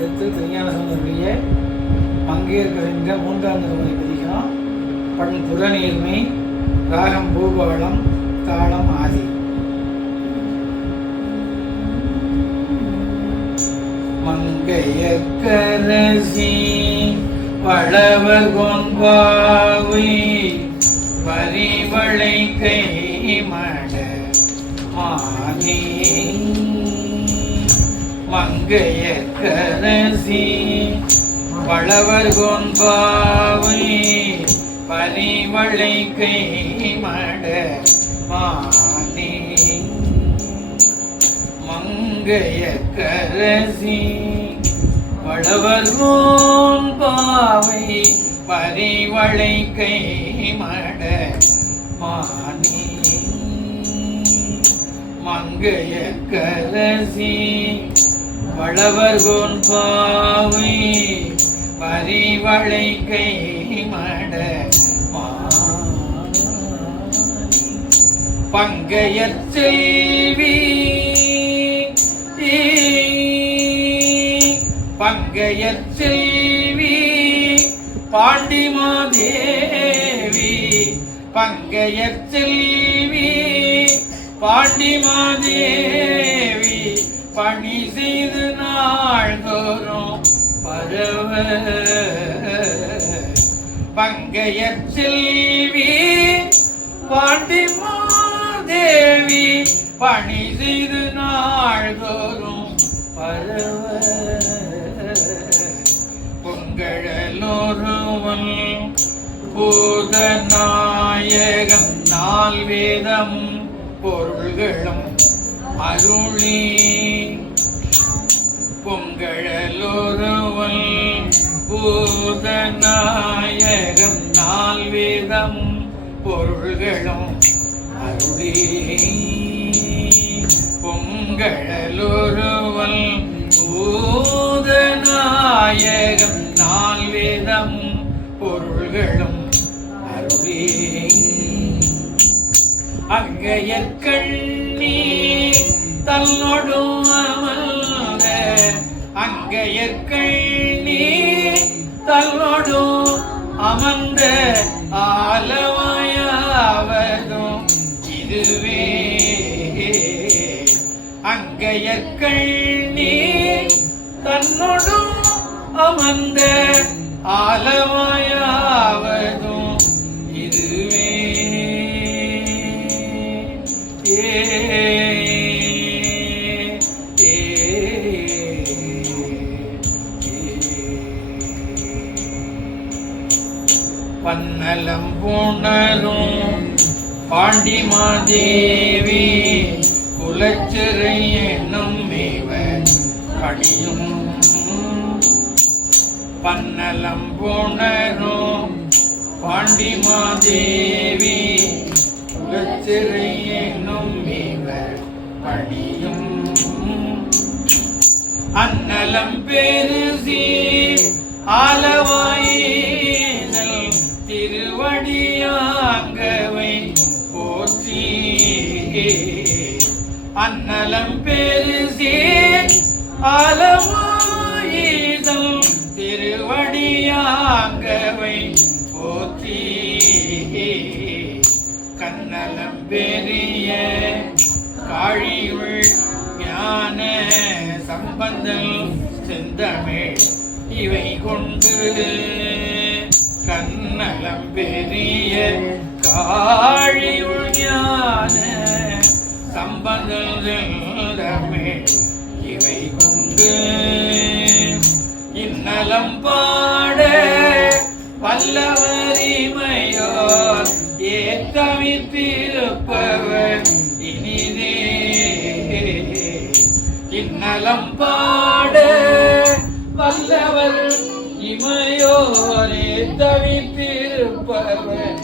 அடுத்து திருஞான சம்பந்தருடைய பங்கேற்கின்ற மூன்றாம் திருமுறை பதிகம் பண் புறநீர்மை ராகம் பூபாலம் தாளம் ஆதி. மங்கையக்கரசி வளவர் கொன்பாவை பரிவளை கை மட மானே மங்கையக்கரசி வளவர் கொன்பாவை பரிவளை கை மட மானே. மங்கைய கரசி வளவர்கோன் பாவை பரிவளை கை மட மானி. மங்கைய கரசி வளவர்கோன் பாவை பரிவளை கை மட மானி செல்வி பங்கையச் செல்வி பாண்டிமாதேவி பங்கையச் செல்வி பாண்டிமாதேவி பணி செய்து நாள்தோறும் பரவ பங்கையச் செல்வி பாண்டிமாதேவி பணி செய்து நாள்தோறும் பரவ பொங்கழலொருவன் பூதநாயகன் நால் வேதம் பொருள்களும் அருளே பூதநாயகம் நால் வேதமும் பொருள்களும் அருளி. பொங்கழலொருவன் பூதநாயகம் நால் வேதமும் பொருள்களும் அருளி. அங்கைய கண்ணி தன்னொடும் அமர்ந்த அங்கைய அமர்ந்த ஆலவாயாவதும் இதுவே. அங்கையற்கள் நீ தன்னொடும் அமர்ந்த ஆலவாயாவதும் இதுவே. ஏ பன்னலம் பூண்டலும் பாண்டி மாதேவி குலச்சிறை என்னும் மேவ படியும் பன்னலம் பூணரும் பாண்டிமாதேவி குலச்சிறை என்னும் மேவ படியும் அன்னலம் பெருசி ஆலவாயினல் அன்னலம் பெருசே ஆலவாயினல் திருவடியாங்கவை போற்றி கண்ணலம் பெரிய காழியுள் ஞான சம்பந்தல் செந்தமிழ் இவை கொண்டு கண்ணலம் பெரிய காழியுள் ஞான சம்பந்தமே இவை கொண்டு இன்னலம் பாட வல்லவரிமையோர் ஏத்தமித்திருப்பவர் இனிதே. இன்னலம் பாட வல்லவர் இமையோரே தவித்திருப்பவர்